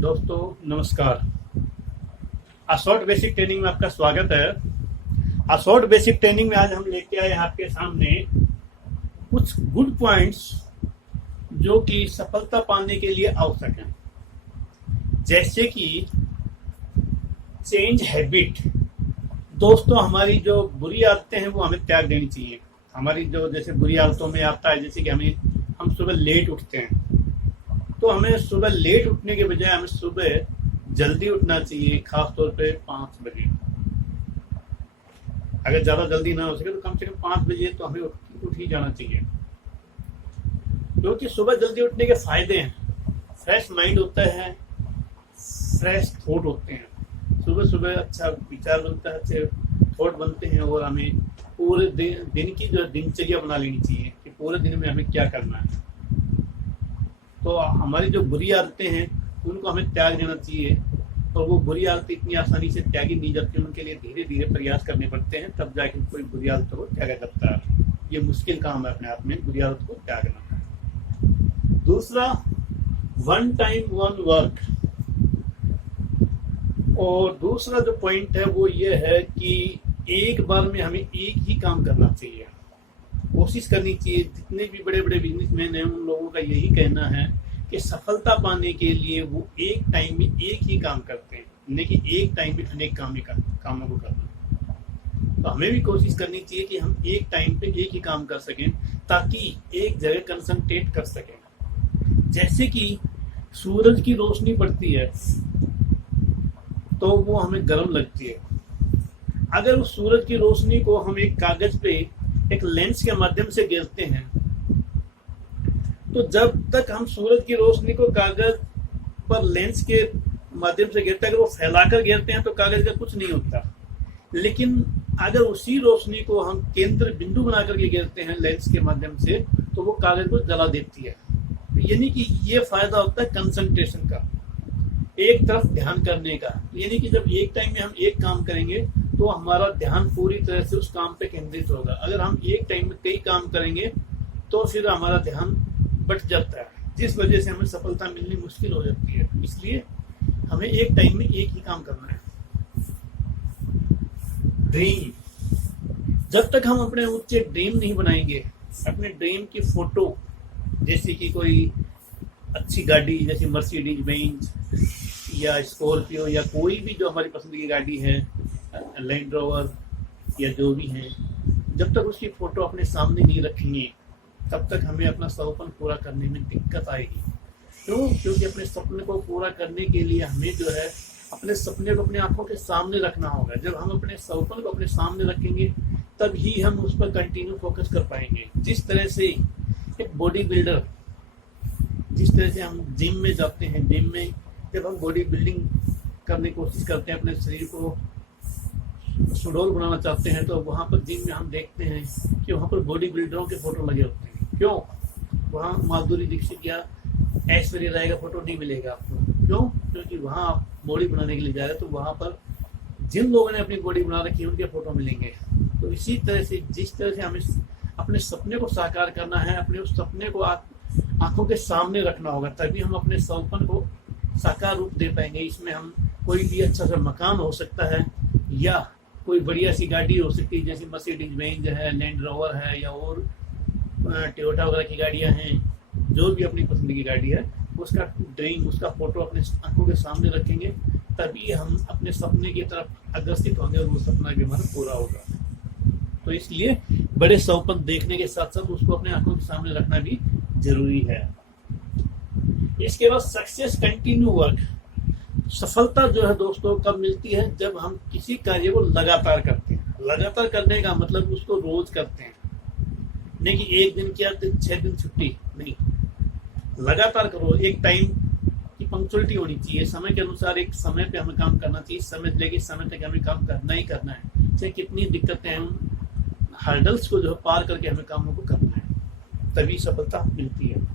दोस्तों नमस्कार। Assort basic training में आपका स्वागत है। असॉर्ट बेसिक ट्रेनिंग में आज हम लेके आए हैं आपके सामने कुछ गुड पॉइंट्स जो कि सफलता पाने के लिए आवश्यक हैं। जैसे कि चेंज हैबिट। दोस्तों, हमारी जो बुरी आदतें हैं वो हमें त्याग देनी चाहिए। हमारी जो जैसे बुरी आदतों में आता है, जैसे कि हम सुबह लेट उठते हैं, तो हमें सुबह लेट उठने के बजाय हमें सुबह जल्दी उठना चाहिए, खासतौर पे 5 बजे। अगर ज़्यादा जल्दी ना हो सके तो कम से कम 5 बजे तो हमें उठ ही जाना चाहिए, क्योंकि सुबह जल्दी उठने के फायदे हैं। फ्रेश माइंड होता है, फ्रेश थॉट होते हैं। सुबह सुबह अच्छा विचार बनता है, अच्छे थॉट बनते हैं, और हमें पूरे दिन की जो दिनचर्या बना लेनी चाहिए कि पूरे दिन में हमें क्या करना है। तो हमारी जो बुरी आदतें हैं उनको हमें त्याग देना चाहिए, और वो बुरी आदतें इतनी आसानी से त्यागी नहीं जाती, उनके लिए धीरे धीरे प्रयास करने पड़ते हैं, तब जाके कोई बुरी आदतों को त्यागा करता है। ये मुश्किल काम है अपने आप में, बुरी आदत को त्यागना। दूसरा, 1 टाइम 1 वर्क। और दूसरा जो पॉइंट है वो ये है कि एक बार में हमें एक ही काम करना चाहिए, कोशिश करनी चाहिए। जितने भी बड़े बड़े बिजनेसमैन हैं उन लोगों का यही कहना है कि सफलता पाने के लिए वो एक टाइम में एक ही काम करते हैं, लेकिन एक टाइम में अनेक कामों को करना। तो हमें भी कोशिश करनी चाहिए कि हम एक टाइम पे एक ही काम कर सकें, ताकि एक जगह कंसंट्रेट कर सकें। जैसे कि सूरज की रोशनी पड़ती है तो वो हमें गर्म लगती है। अगर उस सूरज की रोशनी को हम एक कागज पे एक लेंस के माध्यम से गिरते हैं, तो जब तक हम सूरज की रोशनी को कागज पर लेंस के माध्यम से गिरते हैं, अगर वो फैलाकर गिरते हैं तो कागज का कुछ नहीं होता। लेकिन अगर उसी रोशनी को हम केंद्र बिंदु बना करके गिरते हैं लेंस के माध्यम से, तो वो कागज को जला देती है। यानी कि ये फायदा होता है कंसंट्रेशन का, एक तरफ ध्यान करने का। यानी कि जब एक टाइम में हम एक काम करेंगे तो हमारा ध्यान पूरी तरह से उस काम पे केंद्रित होगा। अगर हम एक टाइम में कई काम करेंगे तो फिर हमारा ध्यान बट जाता है, जिस वजह से हमें सफलता मिलनी मुश्किल हो जाती है। इसलिए हमें एक टाइम में एक ही काम करना है। ड्रीम। जब तक हम अपने ऊंचे ड्रीम नहीं बनाएंगे, अपने ड्रीम की फोटो, जैसे कि कोई अच्छी गाड़ी जैसे मर्सिडीज बेंज या स्कॉर्पियो या कोई भी जो हमारी पसंद की गाड़ी है, लैंड रोवर या जो भी है, जब तक उसकी फोटो अपने सामने नहीं रखेंगे तब तक हमें अपना सपना पूरा करने में दिक्कत आएगी। क्यों? क्योंकि अपने सपने को पूरा करने के लिए हमें जो है अपने सपने को अपने आंखों के सामने रखना होगा। जब हम अपने सपने को अपने सामने रखेंगे तब ही हम उस पर कंटिन्यू फोकस कर पाएंगे। जिस तरह से एक बॉडी बिल्डर, जिस तरह से हम जिम में जाते हैं, जिम में जब हम बॉडी बिल्डिंग करने की कोशिश करते हैं, अपने शरीर को सुडौल बनाना चाहते हैं, तो वहाँ पर जिम में हम देखते हैं कि वहाँ पर बॉडी बिल्डरों के फोटो लगे होते हैं। क्यों? वहाँ माधुरी दीक्षित या ऐश्वर्या राय का फोटो नहीं मिलेगा आपको। क्यों? क्योंकि वहाँ आप बॉडी बनाने के लिए जा रहे हैं, तो वहाँ पर जिन लोगों ने अपनी बॉडी बना रखी है उनके फोटो मिलेंगे। तो इसी तरह से जिस तरह से हमें अपने सपने को साकार करना है, अपने उस सपने को आंखों के सामने रखना होगा, तभी हम अपने सपन को साकार रूप दे पाएंगे। इसमें हम कोई भी अच्छा सा मकान हो सकता है, या कोई बढ़िया सी गाड़ी हो सकती है, जैसे मर्सिडीज बेंज है, लैंड रोवर है, या और टोयोटा वगैरह की गाड़ियां हैं। जो भी अपनी पसंद की गाड़ी है उसका ड्रीम, उसका फोटो अपने आंखों के सामने रखेंगे, तभी हम अपने सपने की तरफ अग्रसित होंगे और वो सपना भी हमारा पूरा होगा। तो इसलिए बड़े सपन देखने के साथ साथ उसको अपने आंखों के सामने रखना भी जरूरी है। इसके बाद सक्सेस कंटिन्यू वर्क। सफलता जो है दोस्तों कब मिलती है? जब हम किसी कार्य को लगातार करते हैं। लगातार करने का मतलब उसको रोज करते हैं, नहीं कि एक दिन किया तो 6 दिन छुट्टी नहीं। लगातार करो। एक टाइम की पंक्चुअलिटी होनी चाहिए, समय के अनुसार एक समय पे हमें काम करना चाहिए। समय लेके समय तक हमें काम करना ही करना है, चाहे कितनी दिक्कतें हैं, हर्डल्स को जो पार करके हमें कामों को करना है, तभी सफलता मिलती है।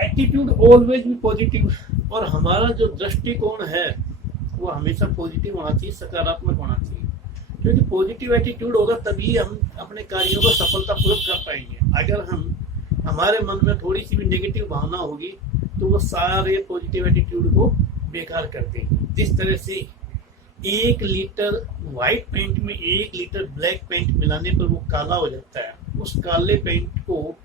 एटीट्यूड ऑलवेज भी पॉजिटिव। और हमारा जो दृष्टिकोण है वो हमेशा पॉजिटिव होना चाहिए, सकारात्मक होना चाहिए। क्योंकि पॉजिटिव एटीट्यूड होगा तभी हम अपने कार्यों को सफलतापूर्वक कर पाएंगे। अगर हमारे मन में थोड़ी सी भी नेगेटिव भावना होगी तो वो सारे पॉजिटिव एटीट्यूड को बेकार कर देंगे। जिस तरह से 1 लीटर व्हाइट पेंट में 1 लीटर ब्लैक पेंट मिलाने पर वो काला हो जाता है, उस काले पेंट को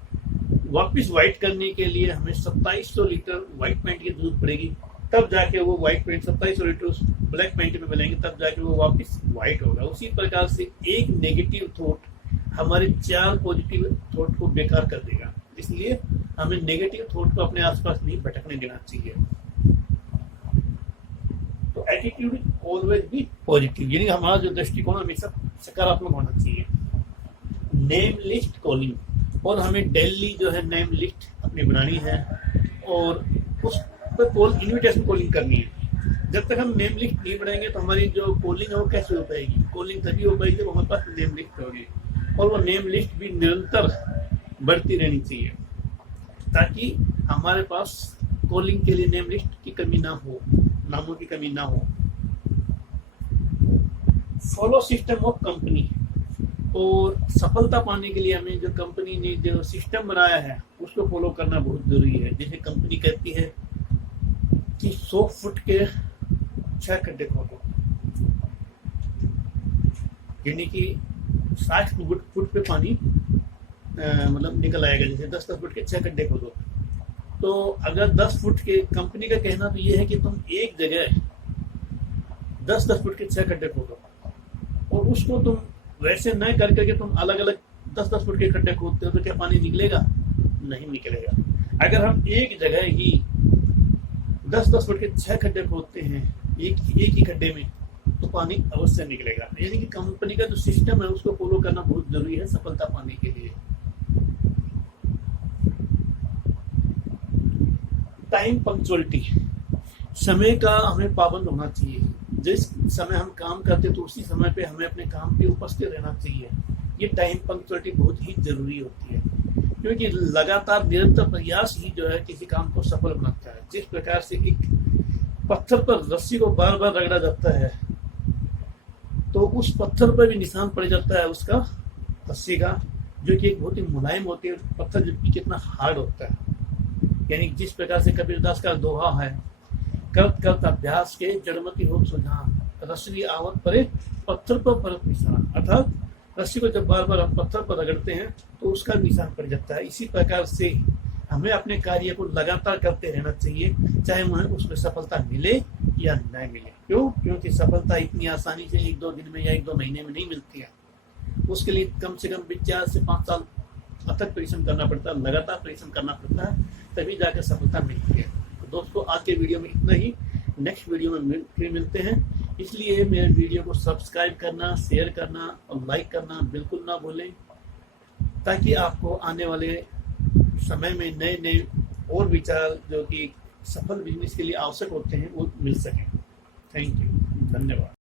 वापस व्हाइट करने के लिए हमें 2700 लीटर व्हाइट पेंट की जरूरत पड़ेगी, तब जाके वो व्हाइट पेंट 2700 लीटर उस ब्लैक पेंट में मिलाएंगे, तब जाके वो वापस व्हाइट होगा। उसी प्रकार से एक नेगेटिव थॉट हमारे 4 पॉजिटिव थॉट को बेकार कर देगा। इसलिए हमें नेगेटिव थॉट को अपने आसपास नहीं भटकने देना चाहिए। तो एटीट्यूड ऑलवेज बी पॉजिटिव, यानी हमारा जो दृष्टिकोण हमेशा सकारात्मक होना चाहिए। नेम लिस्ट कॉलिंग, और हमें डेली जो है नेम लिस्ट अपनी बनानी है और उस पर इनविटेशन कॉलिंग करनी है। जब तक हम नेम लिस्ट नहीं बनाएंगे तो हमारी जो कॉलिंग है वो कैसे हो पाएगी? कॉलिंग तभी हो पाएगी जब हमारे पास नेम लिस्ट होगी, और वो नेम लिस्ट भी निरंतर बढ़ती रहनी चाहिए ताकि हमारे पास कॉलिंग के लिए नेम लिस्ट की कमी ना हो, नामों की कमी ना हो। फॉलो सिस्टम ऑफ कंपनी, और सफलता पाने के लिए हमें जो कंपनी ने जो सिस्टम बनाया है उसको फॉलो करना बहुत जरूरी है। जैसे कंपनी कहती है कि 100 फुट के 6 खड्डे खोदो, यानी कि 60 फुट पे पानी मतलब निकल आएगा। जैसे 10-10 फुट के 6 खड्डे खोदो, तो अगर 10 फुट के कंपनी का कहना तो ये है कि तुम एक जगह 10-10 फुट के 6 खड्डे खोदो, और उसको तुम वैसे न कर करके तुम अलग अलग 10-10 फुट के खड्डे खोदते हो तो क्या पानी निकलेगा? नहीं निकलेगा। अगर हम एक जगह ही 10-10 फुट के 6 खड्डे खोदते हैं एक ही खड्डे में, तो पानी अवश्य निकलेगा। यानी कि कंपनी का जो सिस्टम है उसको फॉलो करना बहुत जरूरी है सफलता पाने के लिए। टाइम पंक्चुअलिटी, समय का हमें पाबंद होना चाहिए। जिस समय हम काम करते तो उसी समय पे हमें अपने काम पे उपस्थित रहना चाहिए। ये टाइम पंक्चुअलिटी बहुत ही जरूरी होती है, क्योंकि लगातार निरंतर प्रयास ही जो है किसी काम को सफल बनाता है। जिस प्रकार से एक पत्थर पर रस्सी को बार बार रगड़ा जाता है तो उस पत्थर पर भी निशान पड़ जाता है उसका रस्सी का, जो कि एक बहुत ही मुलायम होती है, पत्थर जो कि कितना हार्ड होता है। यानी जिस प्रकार से कबीरदास का दोहा है, करत करत अभ्यास के जड़मति हो सुजान, रस्सी आवत परे पत्थर पर परत निशान। अर्थात रस्सी को जब बार बार हम पत्थर पर रगड़ते हैं तो उसका निशान पड़ जाता है। इसी प्रकार से हमें अपने कार्य को लगातार करते रहना चाहिए, चाहे हमें उसमें सफलता मिले या न मिले। क्यों? क्योंकि सफलता इतनी आसानी से 1-2 दिन में या 1-2 महीने में नहीं मिलती है। उसके लिए कम से कम 4 से 5 साल अथक परिश्रम करना पड़ता है, लगातार परिश्रम करना पड़ता है, तभी जाकर सफलता मिलती है। तो दोस्तों, आज के वीडियो में इतना ही। नेक्स्ट वीडियो में फिर मिलते हैं। इसलिए मेरे वीडियो को सब्सक्राइब करना, शेयर करना और लाइक करना बिल्कुल ना भूलें, ताकि आपको आने वाले समय में नए नए और विचार जो कि सफल बिजनेस के लिए आवश्यक होते हैं वो मिल सकें। थैंक यू, धन्यवाद।